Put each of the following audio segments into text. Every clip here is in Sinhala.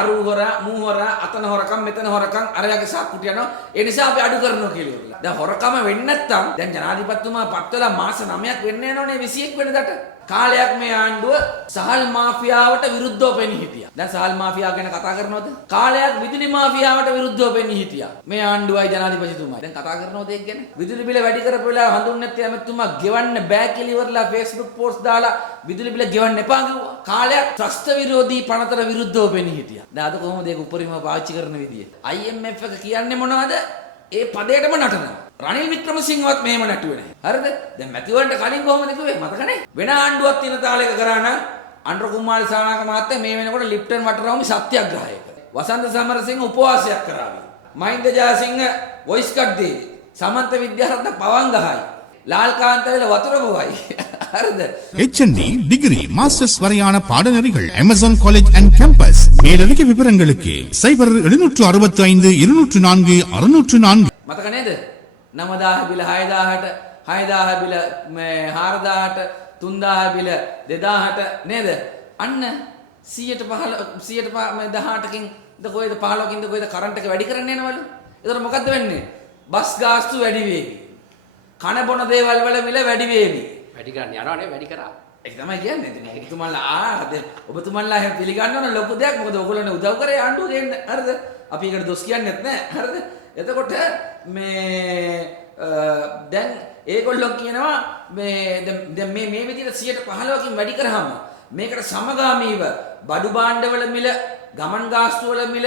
අරු හොරා මූ හොරා අතන හොරකම් මෙතන හොරකම් අරයාගේ සාක්කුට යනවා. ඒ නිසා අපි අඩු කරනවා කියලා ඉවරලා. දැන් හොරකම වෙන්නේ නැත්තම් දැන් ජනාධිපතිතුමා පත් වෙලා මාස 9ක් වෙන්න යනෝනේ 21 වෙනිදාට. කාලයක් මේ ආණ්ඩුව සහල් මාෆියාවට විරුද්ධව පෙනී හිටියා. දැන් සහල් මාෆියාව ගැන කතා කරනවද? කාලයක් විදුලි මාෆියාවට විරුද්ධව පෙනී හිටියා. මේ ආණ්ඩුවයි ජනාධිපතිතුමායි. දැන් කතා කරනවද ඒක ගැන? විදුලි බිල වැඩි කරපු වෙලාව හඳුන්නේ නැති ඇමතුමා ගෙවන්න බෑ කියලා ඉවරලා Facebook post දාලා විදුලි බිල ගෙවන්න එපා කිව්වා. කාලයක් ත්‍රස්ත විරෝධී පනතර විරුද්ධව පෙනී හිටියා. දැන් අද කොහොමද ඒක උපරිම පාවිච්චි කරන විදිය? IMF එක කියන්නේ මොනවද? ඒ පදයටම නටනවා. රනිල් වික්‍රමසිංහවත් මෙහෙම නැටුවේ නැහැ. හරිද? දැන් මැතිවරණට කලින් කොහොමද කිව්වේ? මතකනේ? වෙන ආණ්ඩුවක් තියෙන තාලයක කරා නම් අන්ඩ්‍ර කුමාර සානාක මහත්තයා මේ වෙනකොට ලිප්ටන් වටරවුමි සත්‍යාග්‍රහයක. වසන්ත සමරසිංහ උපවාසයක් කරාවි. මහින්ද ජයසිංහ වොයිස් කට් දෙයි. සමන්ත විද්‍යාරත්න පවන් ගහයි. லால் காந்தவேல වතුර බොවයි. හරිද? HND டிகிரி மாஸ்டர்ஸ் வரையான பாடநெறிகள் அமேசான் காலேஜ் அண்ட் கேம்பஸ். மேலதிக விவரங்களுக்கு 0765 204 604. මතක නේද? 9000 බිල 6000ට 6000 බිල 4000ට 3000 බිල 2000ට නේද? අන්න 118කින් ද කොයිද 15කින් ද කොයිද කරන්ට් එක වැඩි කරන්න යනවලු. ඒතර මොකද්ද වෙන්නේ? බස් ගාස්තු වැඩි වේවි. කන බොන දේවල් වල මිල වැඩි වේවි. වැඩි කරන්න යනවනේ වැඩි කරා. ඒක තමයි කියන්නේ. ඉතින් ඔබතුමන්ලා එහෙම පිළිගන්න ඕන ලොකු දෙයක්. මොකද ඔයගොල්ලෝනේ උදව් කරේ ආණ්ඩුව දෙන්න. හරිද? අපි ඒකට දොස් කියන්නෙත් නැහැ. හරිද? එතකොට දැන් ඒගොල්ලෝ කියනවා දැන් මේ විදිහට 15කින් වැඩි කරාම මේකට සමගාමීව බඩු භාණ්ඩවල මිල, ගමන් ගාස්තු වල මිල,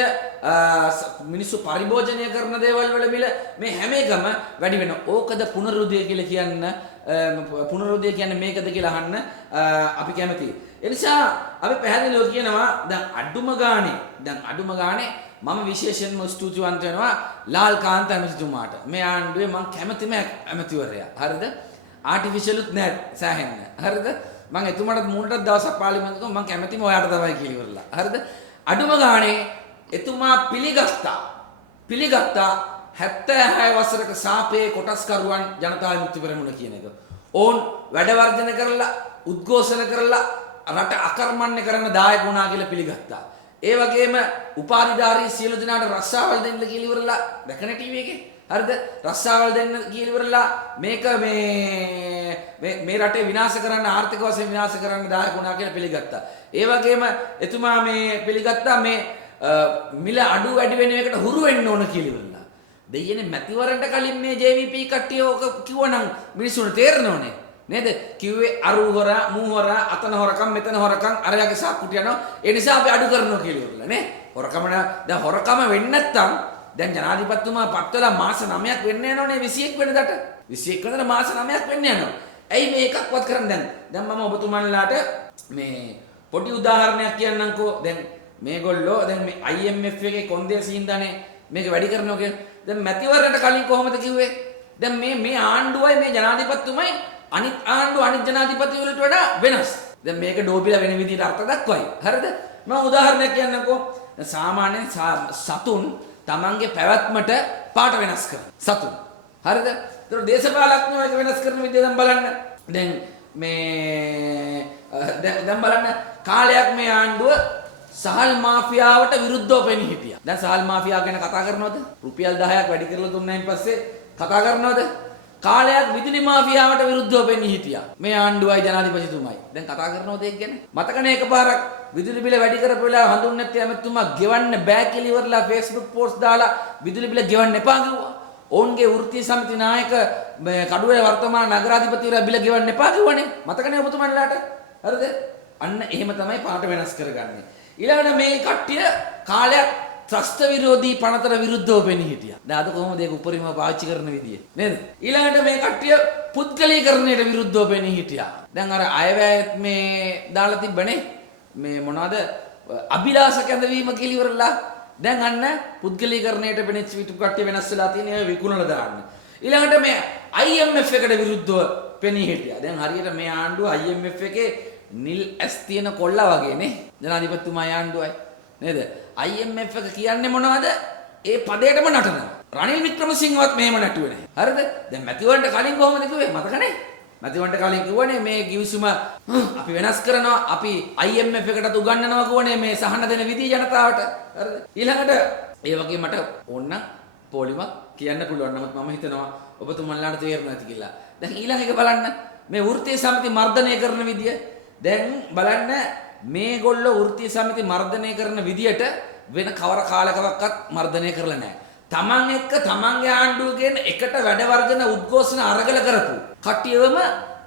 මිනිස්සු පරිභෝජනය කරන දේවල් වල මිල මේ හැම එකම වැඩි වෙනවා. ඕකද පුනරුද්ධය කියලා කියන්න පුනරුද්ධය කියන්නේ මේකද කියලා අහන්න අපි කැමතියි. ඒ නිසා අපි පැහැදිලිව කියනවා දැන් අඩුම ගානේ මම විශේෂයෙන්ම ස්තුතිවන්ත වෙනවා ලාල් කාන්ත ඇමතිතුමාට. මේ ආණ්ඩුවේ මම කැමතිම ඇමතිවරයා. හරිද? ආටිෆිෂියලුත් නැහැ සෑහෙන්න. හරිද? මම එතුමාට මූණට දවසක් පාර්ලිමේන්තුවට මම කැමතිම ඔයාට තමයි කියලා ඉවරලා. හරිද? අඩුම ගානේ එතුමා පිළිගත්තා 76 වසරක සාපේ කොටස්කරුවන් ජනතා විමුක්ති පෙරමුණ කියන එක. ඕන් වැඩ වර්ධන කරලා උද්ඝෝෂණ කරලා රට අකර්මණ්‍ය කරන දායක වුණා කියලා පිළිගත්තා. ඒ වගේම උපාධිධාරී සියලු දෙනාට රස්සාවල් දෙන්න කියලා ඉවරලා දැකන ටීවී එකේ. හරිද? රස්සාවල් දෙන්න කියලා ඉවරලා මේක මේ රටේ විනාශ කරන්න ආර්ථික වශයෙන් විනාශ කරන්න දායක වුණා කියලා පිළිගත්තා. ඒ වගේම එතුමා මේ පිළිගත්තා මේ මිල අඩු වැඩි වෙන එකට හුරු වෙන්න ඕන කියලා ඉවරලා. දෙයියනේ මැතිවරණට කලින් මේ JVP කට්ටිය ඕක කිව්වනම් මිනිස්සුන්ට තේරෙනවනේ. නේද? කිව්වේ අරු හොරා මූ හොරා අතන හොරකම් මෙතන හොරකම් අරයාගේ සාක්කුට යනවා. ඒ නිසා අපි අඩු කරනවා කියලා ඉවරලා නේ. දැන් හොරකම වෙන්නේ නැත්තම් දැන් ජනාධිපතිතුමා පත් වෙලා මාස 9ක් වෙන්න යනෝනේ 21 වෙනිදාට. 21 වෙනිදාට මාස 9ක් වෙන්න යනවා. ඇයි මේ එකක්වත් කරන්නේ දැන් මම ඔබතුමන්ලාට මේ පොඩි උදාහරණයක් කියන්නම්කෝ. දැන් මේගොල්ලෝ දැන් මේ IMF එකේ කොන්දේසියින්දානේ මේක වැඩි කරනවා කියන්නේ. දැන් මැතිවරණට කලින් කොහොමද කිව්වේ? දැන් මේ ආණ්ඩුවයි මේ ජනාධිපතිතුමයි අනිත් ආණ්ඩුව අනිත් ජනාධිපති වලට වඩා වෙනස්. දැන් මේක ඩෝබිලා වෙන විදිහට අර්ථ දක්වයි. හරිද? මම උදාහරණයක් කියන්නම්කෝ. දැන් සාමාන්‍යයෙන් සතුන් තමන්ගේ පැවැත්මට පාට වෙනස් කරන සතුන්. හරිද? ඒතර දේශපාලඥයෝ ඒක වෙනස් කරන විදිය දැන් බලන්න. දැන් බලන්න කාලයක් මේ ආණ්ඩුව සහල් මාෆියාවට විරුද්ධව පෙනී හිටියා. දැන් සහල් මාෆියාව ගැන කතා කරනවද? රුපියල් 10ක් වැඩි කරලා දුන්නායින් පස්සේ කතා කරනවද? කාලයක් විදුලි මාෆියාවට විරුද්ධව පෙනී හිටියා. මේ ආණ්ඩුවයි ජනාධිපතිතුමයි. දැන් කතා කරනවද ඒක ගැන? මතකනේ එකපාරක් විදුලි බිල වැඩි කරපු වෙලාව හඳුන්නේ නැති ඇමතුමා ගෙවන්න බෑ කියලා ඉවරලා Facebook post දාලා විදුලි බිල ගෙවන්න එපා කිව්වා. ඔවුන්ගේ වෘත්තීය සමිති නායක කඩුවේ වර්තමාන නගරාධිපතිවරයා බිල ගෙවන්න එපා කිව්වනේ. මතකනේ ඔබතුමන්ලාට? හරිද? අන්න එහෙම තමයි පාට වෙනස් කරගන්නේ. ඊළඟට මේ කට්ටිය කාලයක් ත්‍රස්ත විරෝධී පනතර විරුද්ධව පෙනී හිටියා. දැන් අද කොහොමද ඒක උපරිම පාවිච්චි කරන විදිය? නේද? ඊළඟට මේ කට්ටිය පුද්ගලීකරණයට විරුද්ධව පෙනී හිටියා. දැන් අර අයවැයත් මේ දාලා තිබ්බනේ. මේ මොනවද? අභිලාෂ කැඳවීම කියලා ඉවරලා දැන් අන්න පුද්ගලීකරණයට පෙනෙච්ච විතු කට්ටිය වෙනස් වෙලා තියෙන ඒවා විකුණලා දාන්න. ඊළඟට මේ IMF එකට විරුද්ධව පෙනී හිටියා. දැන් හරියට මේ ආණ්ඩුව IMF එකේ නිල් ඇස් තියෙන කොල්ලා වගේනේ. ජනාධිපතිතුමා ආණ්ඩුවයි. නේද? IMF එක කියන්නේ මොනවද? ඒ පදයටම නටනවා. රනිල් වික්‍රමසිංහවත් මෙහෙම නැටුවේ නැහැ. හරිද? දැන් මැතිවරණට කලින් කොහොමද කිව්වේ? මතකනේ? මැතිවරණට කලින් කිව්වනේ මේ කිවිසුම අපි වෙනස් කරනවා අපි IMF එකටත් උගන්වනවා කිව්වනේ මේ සහන දෙන විදිය ජනතාවට. හරිද? ඊළඟට ඒ වගේ මට ඕන පොලිමක් කියන්න පුළුවන්. නමුත් මම හිතනවා ඔබතුමන්ලාට තේරෙනවා ඇති කියලා. දැන් ඊළඟ එක බලන්න මේ වෘත්තීය සමිති මර්ධනය කරන විදිය. දැන් බලන්න මේගොල්ලෝ වෘත්තීය සමිති මර්ධනය කරන විදියට වෙන කවර කාලයකවත් මර්ධනය කරලා නැහැ. තමන් එක්ක තමන්ගේ ආණ්ඩුව කියන එකට වැඩ වර්ජන උද්ඝෝෂණ අරගල කරපු කට්ටියවම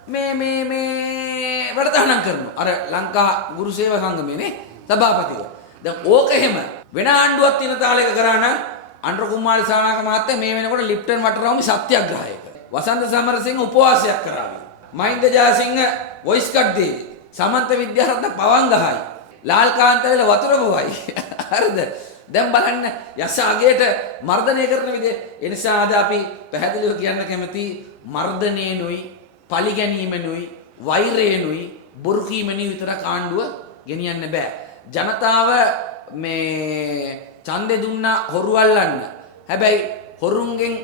මේ වැඩතහනම් කරනවා. අර ලංකා ගුරු සේවා සංගමයේනේ සභාපතිව. දැන් ඕක එහෙම වෙන ආණ්ඩුවක් තියෙන තාලයක කරා නම් අනුර කුමාර සානාක මහත්තයා මේ වෙනකොට ලිප්ටන් වටරවුමේ සත්‍යාග්‍රහයක. වසන්ත සමරසිංහ උපවාසයක් කරාවි. මහින්ද ජයසිංහ වොයිස් කට් දෙයි. සමන්ත විද්‍යාරත්න පවන් ගහයි. ලාල් කාන්තවල වතුර බොවයි. හරිද? දැන් බලන්න යස අගේට මර්ධනය කරන විදිහ. ඒ නිසා අද අපි පැහැදිලිව කියන්න කැමති මර්ධනේනුයි, පලි ගැනීමනුයි, වෛරයනුයි, බොරු කීමනුයි විතරක් ආණ්ඩුව ගෙනියන්න බෑ. ජනතාව මේ ඡන්දෙ දුන්නා හොරු අල්ලන්න. හැබැයි හොරුන්ගෙන්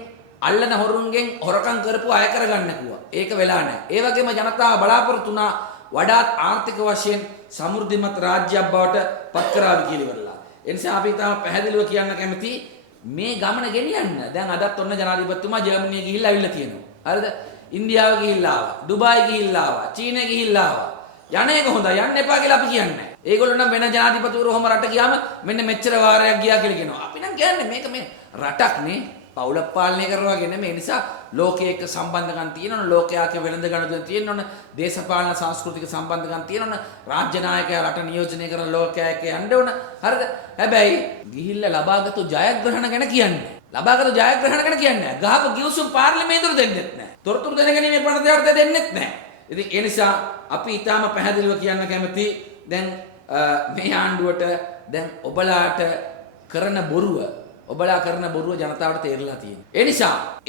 අල්ලන හොරුන්ගෙන් හොරකම් කරපුව අය කරගන්න කිව්වා. ඒක වෙලා නැහැ. ඒ වගේම ජනතාව බලාපොරොත්තු වුණා වඩාත් ආර්ථික වශයෙන් සමෘද්ධිමත් රාජ්‍යයක් බවට පත් කරાવી කියලා ඉවරලා. ඒ නිසා අපි තාම පැහැදිලිව කියන්න කැමති මේ ගමන ගෙනියන්න. දැන් අදත් ඔන්න ජනාධිපතිතුමා ජර්මනිය ගිහිල්ලා අවිල්ල තියෙනවා. හරිද? ඉන්දියාව ගිහිල්ලා ආවා. දුබායි ගිහිල්ලා ආවා. චීනය ගිහිල්ලා ආවා. යන්නේක හොඳයි. යන්න එපා කියලා අපි කියන්නේ නැහැ. ඒගොල්ලෝ නම් වෙන ජනාධිපතිවරු ඔහම රට ගියාම මෙන්න මෙච්චර වාරයක් ගියා කියලා කියනවා. අපි නම් කියන්නේ මේක මේ රටක් නේ. පවුලක් පාලනය කරනවා කියන්නේ මේ නිසා ලෝකයේ එක්ක සම්බන්ධකම් තියෙනවනේ, ලෝකයාක වෙළඳ ගනුදෙනු තියෙනවනේ, දේශපාලන සංස්කෘතික සම්බන්ධකම් තියෙනවනේ, රාජ්‍ය නායකයා රට නියෝජනය කරන ලෝකයා එක්ක යන්න ඕන. හරිද? හැබැයි ගිහිල්ලා ලබාගත් ජයග්‍රහණ ගැන කියන්නේ. ලබාගත් ජයග්‍රහණ ගැන කියන්නේ. ගහපු ගිවිසුම් පාර්ලිමේන්තුවට දෙන්නෙත් නැහැ. තොරතුරු දැනගැනීමේ පනතයට දෙන්නෙත් නැහැ. ඉතින් ඒ නිසා අපි ඊටාම පැහැදිලිව කියන්න කැමති දැන් මේ ආණ්ඩුවට දැන් ඔබලාට කරන බොරුව ජනතාවට තේරලා තියෙනවා. ඒ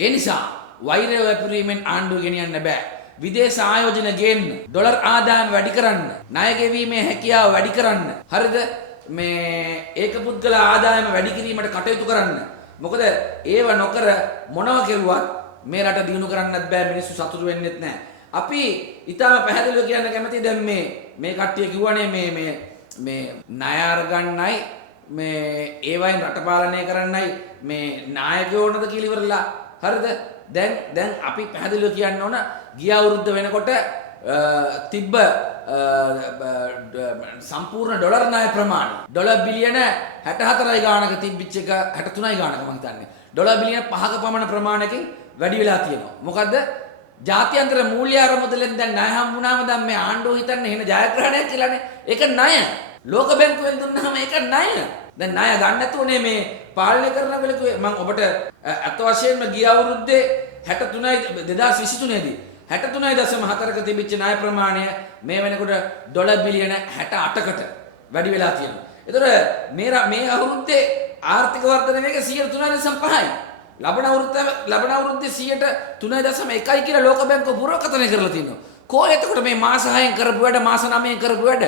නිසා වෛරය වැපිරීමෙන් ආණ්ඩුව ගෙනියන්න බෑ. විදේශ ආයෝජන ගේන්න, ඩොලර් ආදායම වැඩි කරන්න, ණය ගෙවීමේ හැකියාව වැඩි කරන්න. හරිද? මේ ඒකපුද්ගල ආදායම වැඩි කිරීමට කටයුතු කරන්න. මොකද ඒව නොකර මොනව කෙරුවත් මේ රට දියුණු කරන්නත් බෑ, මිනිස්සු සතුටු වෙන්නෙත් නැහැ. අපි ඊටම පැහැදිලිව කියන්න කැමතියි දැන් මේ කට්ටිය කිව්වනේ මේ ණය අරගන්නයි මේ ඒවයින් රට පාලනය කරන්නයි මේ නායකයෝ ඕනද කියලා ඉවරලා. හරිද? දැන් අපි පැහැදිලිව කියන්න ඕන ගිය අවුරුද්ද වෙනකොට තිබ්බ සම්පූර්ණ ඩොලර් ණය ප්‍රමාණය ඩොලර් බිලියන 64යි ගානක තිබිච්ච එක 63යි ගානක මම හිතන්නේ. ඩොලර් බිලියන 5ක පමණ ප්‍රමාණයකින් වැඩි වෙලා තියෙනවා. මොකද්ද? ජාත්‍යන්තර මූල්‍ය ආරමුදලෙන් දැන් ණය හම්බුනාම දැන් මේ ආණ්ඩුව හිතන්නේ එහෙන ජයග්‍රහණයක් කියලානේ. ඒක ණය. ලෝක බැංකුවෙන් දුන්නාම ඒක ණය. දැන් ණය ගන්න නැතුවනේ මේ පාලනය කරන වෙලකුවේ මම ඔබට අත වශයෙන්ම ගිය අවුරුද්දේ 63යි 2023 දී 63.4ක තිබිච්ච ණය ප්‍රමාණය මේ වෙනකොට ඩොලර් බිලියන 68කට වැඩි වෙලා තියෙනවා. ඒතර මේ අවුරුද්දේ ආර්ථික වර්ධනය මේක 3.5යි. ලබන අවුරුද්දේ 3.1යි කියලා ලෝක බැංකුව පුරවකථනය කරලා තියෙනවා. කොහේ එතකොට මේ මාස 6න් කරපු වැඩ මාස 9න් කරපු වැඩ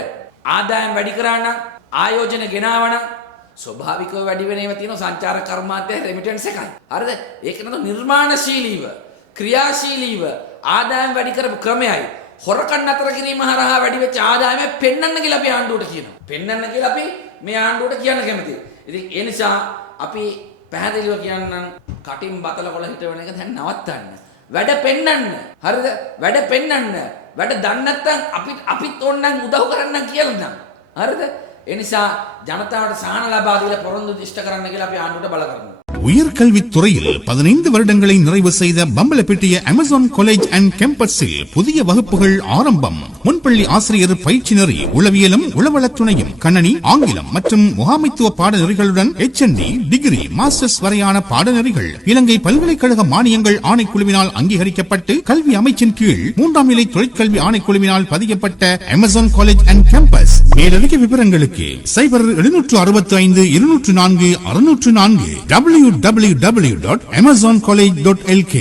ආදායම් වැඩි කරා නම් ආයෝජන ගෙනාවා නම් ස්වභාවිකව වැඩි වෙන ඒවා තියෙනවා සංචාරක කර්මාන්තය රෙමිටන්ස් එකයි. හරිද? ඒක නේද නිර්මාණශීලීව ක්‍රියාශීලීව ආදායම් වැඩි කරපු ක්‍රමයයි. හොරකම් නතර කිරීම හරහා වැඩි වෙච්ච ආදායම පෙන්වන්න කියලා අපි ආණ්ඩුවට කියනවා. පෙන්වන්න කියලා අපි මේ ආණ්ඩුවට කියන්න කැමතියි. ඉතින් ඒ නිසා අපි පැහැදිලිව කියන්නම් කටින් බතල කොළ හිටවන එක දැන් නවත්තන්න. වැඩ පෙන්වන්න. හරිද? වැඩ පෙන්වන්න. වැඩ දන්නේ නැත්නම් අපිත් ඕනනම් උදව් කරන්න කියලා නම්. හරිද? ඒ නිසා ජනතාවට සහන ලබා දීලා පොරොන්දු දිෂ්ට කරන්න කියලා අපි ආණ්ඩුවට බල කරනවා. உயர்கல்வித் துறையில் 15 வருடங்களை நிறைவு செய்த பம்பலப்பிட்டிய அமேசான் காலேஜ் அண்ட் கேம்பஸில் புதிய வகுப்புகள் ஆரம்பம். முன்பள்ளி ஆசிரியர் பயிற்சி நெறி, உளவியலும் உளவளத் துணையும், கணனி, ஆங்கிலம் மற்றும் முகாமைத்துவ பாடநெறிகளுடன் HND, டிகிரி, மாஸ்டர்ஸ் வரையான பாடநெறிகள் இலங்கை பல்கலைக்கழக மானியங்கள் ஆணைக்குழுவினால் அங்கீகரிக்கப்பட்டு கல்வி அமைச்சின் கீழ் 3ஆம் நிலை தொழிற்கல்வி ஆணைக்குழுவினால் பதிக்கப்பட்ட அமேசான் காலேஜ் அண்ட் கேம்பஸ். மேலதிக விவரங்களுக்கு 0765 204 604 www.amazoncollege.lk